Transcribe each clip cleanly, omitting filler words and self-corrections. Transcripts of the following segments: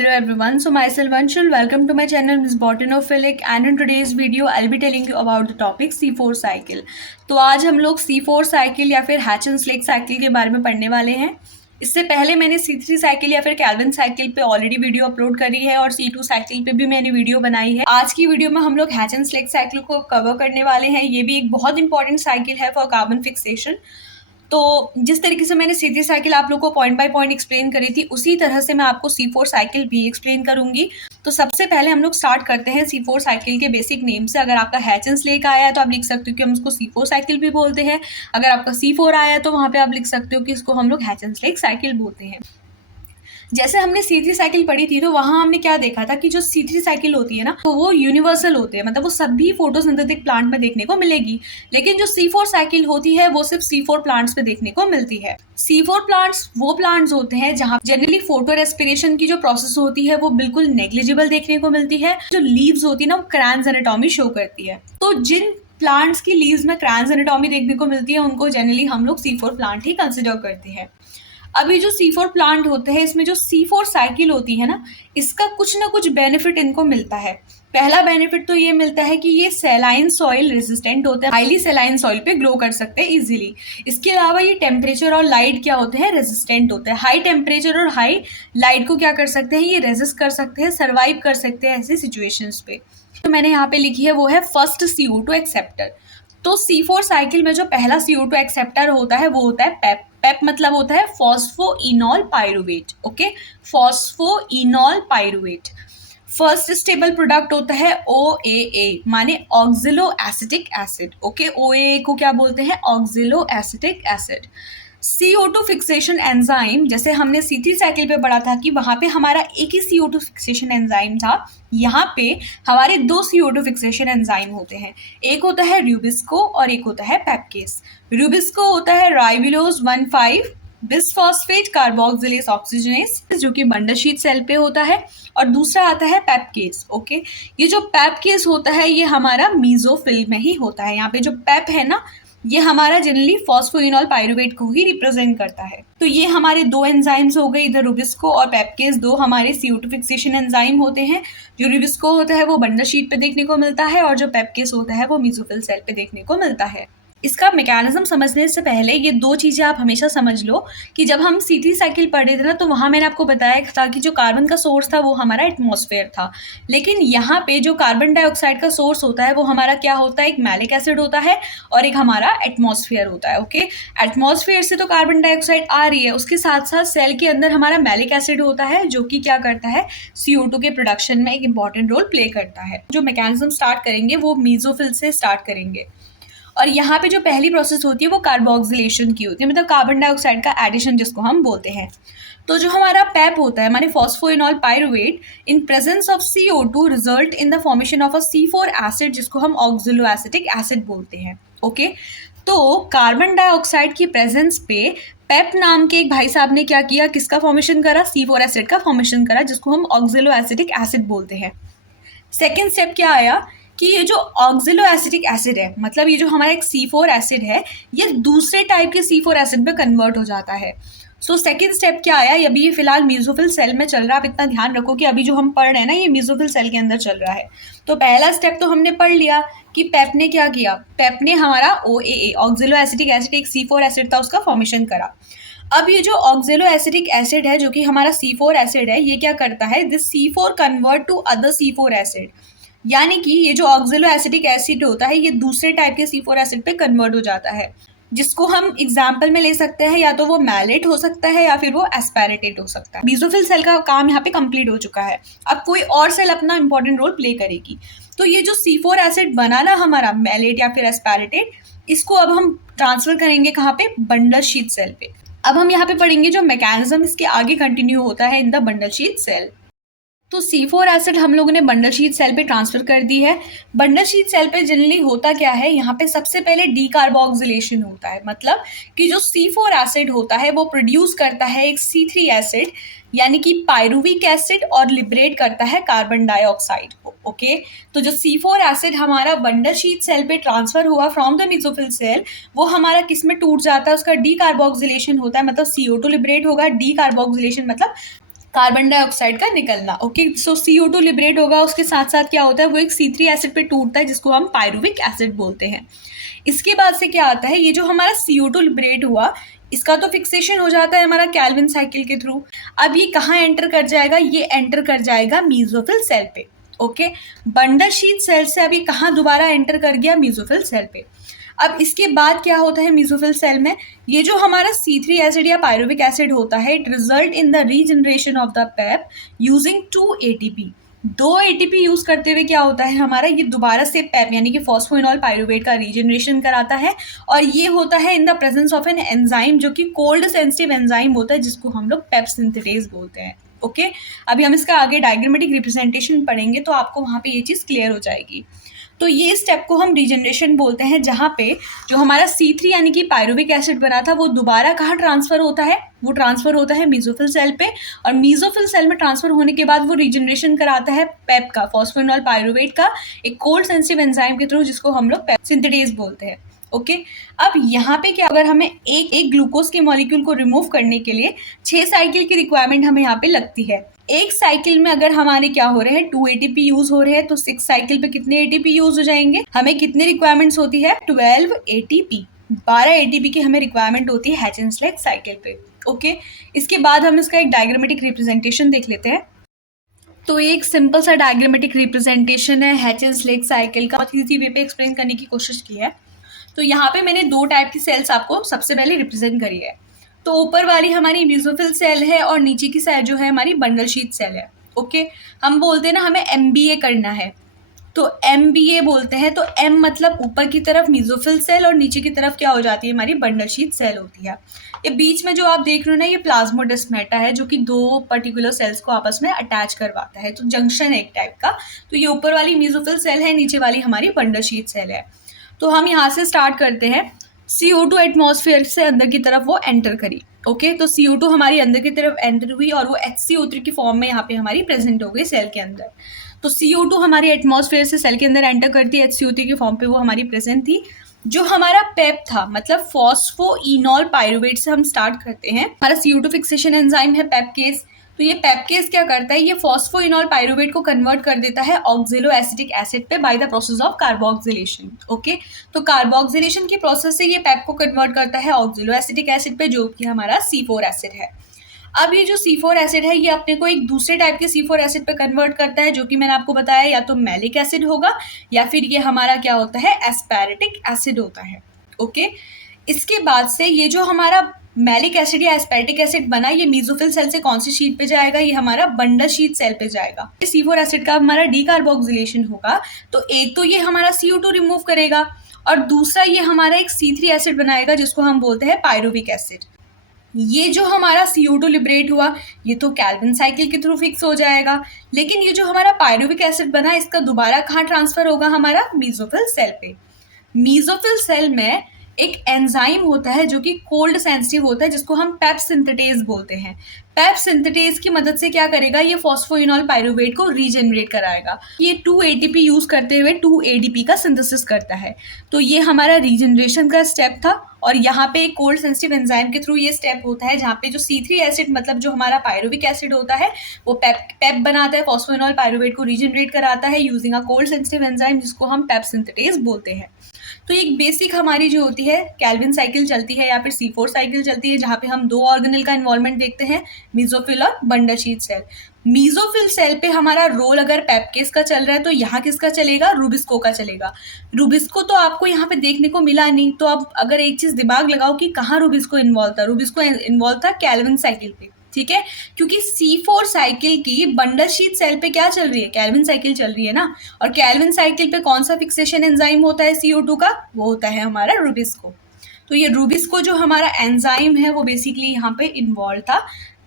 Hello everyone, so myself Anshul, welcome to my channel Miss Botanophilic and in today's video I'll be telling you about the topic C4 cycle. तो आज हम लोग C4 cycle या फिर hatch and slack cycle के बारे में पढ़ने वाले हैं। इससे पहले मैंने C3 साइकिल या फिर कैल्विन साइकिल पे ऑलरेडी वीडियो अपलोड करी है और C2 साइकिल पे भी मैंने वीडियो बनाई है। आज की वीडियो में हम लोग हैच एंड स्लेक साइकिल को कवर करने वाले हैं। ये भी एक बहुत इंपॉर्टेंट साइकिल है फॉर कार्बन फिक्सेशन। तो जिस तरीके से मैंने C3 साइकिल आप लोग को पॉइंट बाय पॉइंट एक्सप्लेन करी थी, उसी तरह से मैं आपको C4 साइकिल भी एक्सप्लेन करूंगी। तो सबसे पहले हम लोग स्टार्ट करते हैं C4 साइकिल के बेसिक नेम से। अगर आपका हैच एंड स्लेक आया है तो आप लिख सकते हो कि हम उसको C4 साइकिल भी बोलते हैं। अगर आपका C4 आया है तो वहाँ पे आप लिख सकते हो कि इसको हम लोग हैच एंड स्लेक साइकिल बोलते हैं। जैसे हमने C3 साइकिल पढ़ी थी तो वहाँ हमने क्या देखा था कि जो C3 साइकिल होती है ना, तो वो यूनिवर्सल होते हैं, मतलब वो सभी फोटोसिंथेटिक प्लांट में देखने को मिलेगी। लेकिन जो C4 साइकिल होती है वो सिर्फ C4 प्लांट्स पे देखने को मिलती है। C4 प्लांट्स वो प्लांट्स होते हैं जहाँ जनरली फोटो रेस्पिरेशन की जो प्रोसेस होती है वो बिल्कुल नेग्लिजिबल देखने को मिलती है। जो लीव्स होती है ना, वो क्रैंस एनाटॉमी शो करती है। तो जिन प्लांट्स की लीव्स में क्रैंस एनाटॉमी देखने को मिलती है उनको जनरली हम लोग C4 प्लांट ही कंसिडर करते हैं। अभी जो C4 प्लांट होते हैं, इसमें जो C4 साइकिल होती है ना, इसका कुछ ना कुछ बेनिफिट इनको मिलता है। पहला बेनिफिट तो ये मिलता है कि ये सेलाइन सॉइल रेजिस्टेंट होते हैं, हाईली सेलाइन सॉइल पे ग्रो कर सकते हैं इजीली। इसके अलावा ये टेम्परेचर और लाइट क्या होते हैं, रेजिस्टेंट होते हैं। हाई टेम्परेचर और हाई लाइट को क्या कर सकते हैं, ये रेजिस्ट कर सकते हैं, सर्वाइव कर सकते हैं ऐसी सिचुएशंस पे। तो मैंने यहाँ पे लिखी है वो है फर्स्ट CO2 एक्सेप्टर। तो C4 साइकिल में जो पहला CO2 एक्सेप्टर होता है वो होता है पेप। पेप मतलब होता है phosphoenol pyruvate. Okay, phosphoenol pyruvate. First stable product होता है OAA, माने oxalo acetic acid. Okay, OAA को क्या बोलते हैं, oxalo acetic acid. CO2 fixation enzyme, जैसे हमने C3 साइकिल पे पढ़ा था कि वहाँ पे हमारा एक ही CO2 फिक्सेशन एंजाइम था, यहाँ पे हमारे दो CO2 फिक्सेशन एंजाइम होते हैं। एक होता है रूबिस्को और एक होता है पेपकेस। रूबिस्को होता है राइबुलोज 1,5 बिसफॉस्फेट कार्बोक्सिलेज ऑक्सीजनेस, जो कि बंडल शीट सेल पे होता है, और दूसरा आता है पेपकेस। ओके, ये जो पेपकेस होता है ये हमारा मीजोफिल में ही होता है। यहाँ पे जो पेप है ना, ये हमारा जनरली फॉस्फोइनॉल पाइरुवेट को ही रिप्रेजेंट करता है। तो ये हमारे दो एंजाइम्स हो गए, इधर रूबिस्को और पेपकेस, दो हमारे CO2 फिक्सेशन एंजाइम होते हैं। जो रूबिस्को होता है वो बंडल शीट पे देखने को मिलता है और जो पेपकेस होता है वो मीजोफिल सेल पे देखने को मिलता है। इसका मैकेनिज्म समझने से पहले ये दो चीज़ें आप हमेशा समझ लो कि जब हम C3 साइकिल पढ़ रहे थे ना, तो वहाँ मैंने आपको बताया था कि जो कार्बन का सोर्स था वो हमारा एटमॉस्फेयर था। लेकिन यहाँ पे जो कार्बन डाइऑक्साइड का सोर्स होता है वो हमारा क्या होता है, एक मैलिक एसिड होता है और एक हमारा एटमॉस्फेयर होता है। ओके, एटमॉस्फेयर से तो कार्बन डाइऑक्साइड आ रही है, उसके साथ साथ सेल के अंदर हमारा मैलिक एसिड होता है जो कि क्या करता है, CO2 के प्रोडक्शन में एक इंपॉर्टेंट रोल प्ले करता है। जो मैकेनिज्म स्टार्ट करेंगे वो मीजोफिल से स्टार्ट करेंगे। और यहाँ पे जो पहली प्रोसेस होती है वो कार्बोक्सिलेशन की होती है, मतलब कार्बन डाइऑक्साइड का एडिशन जिसको हम बोलते हैं। तो जो हमारा पेप होता है, माने phosphoenol pyruvate, in presence of CO2 result in the formation of a C4 acid जिसको हम ऑक्सिलो एसिटिक एसिड बोलते हैं। ओके, तो कार्बन डाइऑक्साइड की प्रेजेंस पे पेप नाम के एक भाई साहब ने क्या किया, किसका फॉर्मेशन करा, C4 एसिड का फॉर्मेशन करा, जिसको हम ऑक्सिलो एसिटिक एसिड बोलते हैं। सेकेंड स्टेप क्या आया कि ये जो ऑक्सिलो एसिटिक एसिड है, मतलब ये जो हमारा एक C4 एसिड है, ये दूसरे टाइप के C4 एसिड में कन्वर्ट हो जाता है। सो सेकेंड स्टेप क्या आया, अभी ये फिलहाल मीजोफिल सेल में चल रहा है। आप इतना ध्यान रखो कि अभी जो हम पढ़ रहे हैं ना, ये मीजोफिल सेल के अंदर चल रहा है। तो पहला स्टेप तो हमने पढ़ लिया कि पेप ने क्या किया, पेप ने हमारा OAA, ऑक्सिलो एसिटिक एसिड, एक C4 एसिड था, उसका फॉर्मेशन करा। अब ये जो ऑक्सिलो एसिटिक एसिड है जो कि हमारा C4 एसिड है, ये क्या करता है, this C4 convert to other C4 acid, यानी कि ये जो ऑक्सिलो एसिटिक एसिड होता है ये दूसरे टाइप के C4 एसिड पे कन्वर्ट हो जाता है, जिसको हम एग्जाम्पल में ले सकते हैं, या तो वो मैलेट हो सकता है या फिर वो एस्पैरेटेट हो सकता है। मीजोफिल सेल का काम यहाँ पे कंप्लीट हो चुका है, अब कोई और सेल अपना इंपॉर्टेंट रोल प्ले करेगी। तो ये जो C4 एसिड बना ना हमारा, मैलेट या फिर एस्पैरेटेट, इसको अब हम ट्रांसफर करेंगे कहाँ पे, बंडल शीट सेल पे। अब हम यहाँ पे पढ़ेंगे जो मैकेनिज्म इसके आगे कंटिन्यू होता है in the bundle sheet cell. तो C4 एसिड हम लोगों ने बंडल शीट सेल पे ट्रांसफर कर दी है। बंडल शीट सेल पे जनरली होता क्या है, यहाँ पे सबसे पहले डीकार्बोक्सिलेशन होता है, मतलब कि जो C4 एसिड होता है वो प्रोड्यूस करता है एक C3 एसिड, यानी कि पायरुविक एसिड, और लिबरेट करता है कार्बन डाइऑक्साइड को। ओके, तो जो C4 एसिड हमारा बंडल शीट सेल पे ट्रांसफर हुआ फ्रॉम द मीजोफिल सेल, वो हमारा किस में टूट जाता है, उसका डीकार्बोक्सिलेशन होता है, मतलब CO2 लिबरेट होगा। डीकार्बोक्सिलेशन मतलब कार्बन डाइऑक्साइड का निकलना। ओके, सो CO2 लिबरेट होगा, उसके साथ साथ क्या होता है, वो एक C3 एसिड पे टूटता है जिसको हम पायरुविक एसिड बोलते हैं। इसके बाद से क्या आता है, ये जो हमारा CO2 लिबरेट हुआ, इसका तो फिक्सेशन हो जाता है हमारा कैल्विन साइकिल के थ्रू। अब ये कहाँ एंटर कर जाएगा, ये एंटर कर जाएगा मीजोफिल सेल पे। ओके, बंडल शीथ सेल से अभी कहाँ दोबारा एंटर कर गया, मीजोफिल सेल पे। अब इसके बाद क्या होता है मीजोफिल सेल में, ये जो हमारा C3 एसिड या पायरुविक एसिड होता है, it result in the regeneration of the Pep using 2 ATP। 2 ATP use करते हुए क्या होता है हमारा, ये दोबारा से पेप यानी कि फॉस्फोइनॉल पायरुवेट का रीजनरेशन कराता है, और ये होता है in the presence of an enzyme जो कि कोल्ड सेंसिटिव एंजाइम होता है जिसको हम लोग पेप सिंथेटेज बोलते हैं। ओके, अभी हम इसका आगे डायग्रामेटिक रिप्रेजेंटेशन पढ़ेंगे तो आपको वहाँ पे ये चीज़ क्लियर हो जाएगी। तो ये स्टेप को हम रीजनरेशन बोलते हैं, जहाँ पे जो हमारा C3 यानी कि पायरुविक एसिड बना था वो दोबारा कहाँ ट्रांसफर होता है, वो ट्रांसफर होता है मीजोफिल सेल पे, और मीजोफिल सेल में ट्रांसफर होने के बाद वो रीजनरेशन कराता है पेप का, फॉस्फोइनॉल पायरुवेट का, एक कोल्ड सेंसिटिव एंजाइम के थ्रू जिसको हम लोग पेप सिंथेटेज बोलते हैं। ओके, अब यहाँ पे क्या, अगर हमें एक ग्लूकोज के मॉलिक्यूल को रिमूव करने के लिए 6 साइकिल की रिक्वायरमेंट हमें यहाँ पे लगती है। एक साइकिल में अगर हमारे क्या हो रहे हैं, 2 ATP यूज हो रहे हैं, तो 6 साइकिल पे कितने ATP यूज हो जाएंगे, हमें कितनी रिक्वायरमेंट्स होती है, 12 ATP। 12 ATP की हमें रिक्वायरमेंट होती है हैचेनस्लेक साइकिल पे। ओके, इसके बाद हम इसका एक डायग्रामेटिक रिप्रेजेंटेशन देख लेते हैं। तो एक सिंपल सा डायग्रामेटिक रिप्रेजेंटेशन है हैचेनस्लेक साइकिल का, बहुत ईजी वे पे एक्सप्लेन करने की कोशिश की है। तो यहाँ पे मैंने 2 टाइप की सेल्स आपको सबसे पहले रिप्रेजेंट करी है। तो ऊपर वाली हमारी मीजोफिल सेल है और नीचे की साइड जो है हमारी बंडल शीथ सेल है। ओके, हम बोलते हैं ना हमें MBA करना है, तो MBA बोलते हैं। तो M मतलब ऊपर की तरफ मीजोफिल सेल और नीचे की तरफ क्या हो जाती है, हमारी बंडल शीथ सेल होती है। ये बीच में जो आप देख रहे हो ना, ये प्लाज्मोडेस्माटा है जो कि 2 पर्टिकुलर सेल्स को आपस में अटैच करवाता है, तो जंक्शन है एक टाइप का। तो ये ऊपर वाली मीजोफिल सेल है, नीचे वाली हमारी बंडल शीथ सेल है। तो हम यहाँ से स्टार्ट करते हैं। CO2 एटमॉस्फेयर से अंदर की तरफ वो एंटर करी। ओके, तो CO2 हमारी अंदर की तरफ एंटर हुई और वो HCO3 की फॉर्म में यहाँ पे हमारी प्रेजेंट हो गई सेल के अंदर। तो CO2 हमारी एटमॉस्फेयर से सेल के अंदर एंटर करती है, HCO3 की फॉर्म पे वो हमारी प्रेजेंट थी। जो हमारा पेप था, मतलब फॉस्फोइनॉल पायरुवेट से हम स्टार्ट करते हैं। हमारा CO2 फिक्सेशन एंजाइम है पेपकेस। तो ये पेपकेस क्या करता है, ये फॉस्फोइनॉल पायरुवेट को कन्वर्ट कर देता है ऑक्जेलो एसिटिक एसिड पे by the process of carboxylation. Okay, तो कार्बोक्सिलेशन की प्रोसेस से ये पेप को कन्वर्ट करता है ऑक्जेलो एसिटिक एसिड पे, जो कि हमारा C4 एसिड है। अब ये जो C4 एसिड है ये अपने को एक दूसरे टाइप के C4 एसिड पे कन्वर्ट करता है, जो कि मैंने आपको बताया या तो मैलिक एसिड होगा या फिर ये हमारा क्या होता है, एस्पेरेटिक एसिड होता है। ओके, इसके बाद से ये जो हमारा मैलिक एसिड या एस्पेरेटिक एसिड बना, ये मीजोफिल सेल से कौन सी शीट पे जाएगा, ये हमारा बंडल शीथ सेल पे जाएगा। C4 एसिड का हमारा डीकार्बोक्सिलेशन होगा, तो एक तो ये हमारा CO2 रिमूव करेगा और दूसरा ये हमारा एक C3 एसिड बनाएगा जिसको हम बोलते हैं पायरुविक एसिड। ये जो हमारा CO2 लिबरेट हुआ, ये तो कैल्विन साइकिल के थ्रू फिक्स हो जाएगा, लेकिन ये जो हमारा पायरुविक एसिड बना, इसका दोबारा कहाँ ट्रांसफर होगा, हमारा मीजोफिल सेल पे। मीजोफिल सेल में एक एंजाइम होता है जो कि कोल्ड सेंसिटिव होता है, जिसको हम पेप सिंथेटेज बोलते हैं। पेप सिंथेटेज की मदद से क्या करेगा, ये फॉस्फोइनॉल पायरुवेट को रीजनरेट कराएगा। ये 2 ATP यूज करते हुए 2 ADP का सिंथेसिस करता है। तो ये हमारा रीजनरेशन का स्टेप था, और यहाँ पे एक कोल्ड सेंसिटिव एंजाइम के थ्रू ये स्टेप होता है, जहाँ पे जो C3 एसिड मतलब जो हमारा पायरुविक एसिड होता है, वो पेप बनाता है, फॉस्फोइनॉल पायरुवेट को रीजनरेट कराता है using a cold sensitive enzyme जिसको हम पेप सिंथेटेज बोलते हैं। तो एक बेसिक हमारी जो होती है कैल्विन साइकिल चलती है या फिर C4 साइकिल चलती है, जहाँ पे हम 2 ऑर्गेनल का इन्वॉल्वमेंट देखते हैं, मीजोफिल और bundle sheath cell. Mesophyll cell पे हमारा रोल अगर पेपकेस का चल रहा है तो यहाँ किसका चलेगा, रूबिस्को का चलेगा। रूबिस्को तो आपको यहाँ पे देखने को मिला नहीं, तो अब अगर एक चीज दिमाग लगाओ कि कहाँ रूबिस्को इन्वॉल्व था, रूबिस्को इन्वॉल्व था कैल्विन साइकिल पे। ठीक है, क्योंकि C4 साइकिल की बंडल शीथ सेल पे क्या चल रही है, कैल्विन साइकिल चल रही है ना, और कैल्विन साइकिल पे कौन सा फिक्सेशन एंजाइम होता है CO2 का, वो होता है हमारा रूबिस्को। तो ये रूबिस्को जो हमारा एंजाइम है वो बेसिकली यहाँ पे इन्वॉल्व था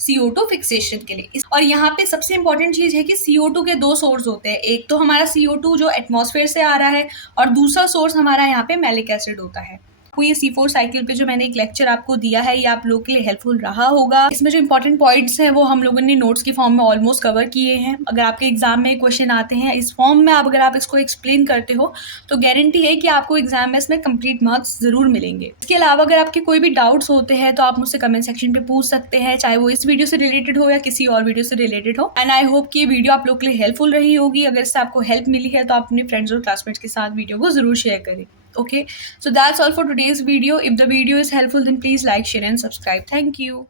CO2 फिक्सेशन के लिए। और यहाँ पे सबसे इंपॉर्टेंट चीज है कि CO2 के 2 सोर्स होते हैं, एक तो हमारा CO2 जो एटमॉस्फेयर से आ रहा है और दूसरा सोर्स हमारा यहाँ पे मैलिक एसिड होता है। ये C4 साइकिल पे जो मैंने एक लेक्चर आपको दिया है ये आप लोगों के लिए हेल्पफुल रहा होगा। इसमें जो इंपॉर्टेंट पॉइंट्स हैं वो हम लोगों ने नोट्स के फॉर्म में ऑलमोस्ट कवर किए हैं। अगर आपके एग्जाम में क्वेश्चन आते हैं इस फॉर्म में, अगर आप इसको एक्सप्लेन करते हो तो गारंटी है कि आपको एग्जाम में इसमें कंप्लीट मार्क्स जरूर मिलेंगे। इसके अलावा अगर आपके कोई भी डाउट्स होते हैं तो आप मुझसे कमेंट सेक्शन पे पूछ सकते हैं, चाहे वो इस वीडियो से रिलेटेड हो या किसी और वीडियो से रिलेटेड हो। एंड आई होप कि ये वीडियो आप लोग के लिए हेल्पफुल रही होगी। अगर इससे आपको हेल्प मिली है तो आप अपने फ्रेंड्स और क्लासमेट्स के साथ वीडियो को जरूर शेयर करें। Okay, so that's all for today's video. If the video is helpful, then please like, share and subscribe. Thank you.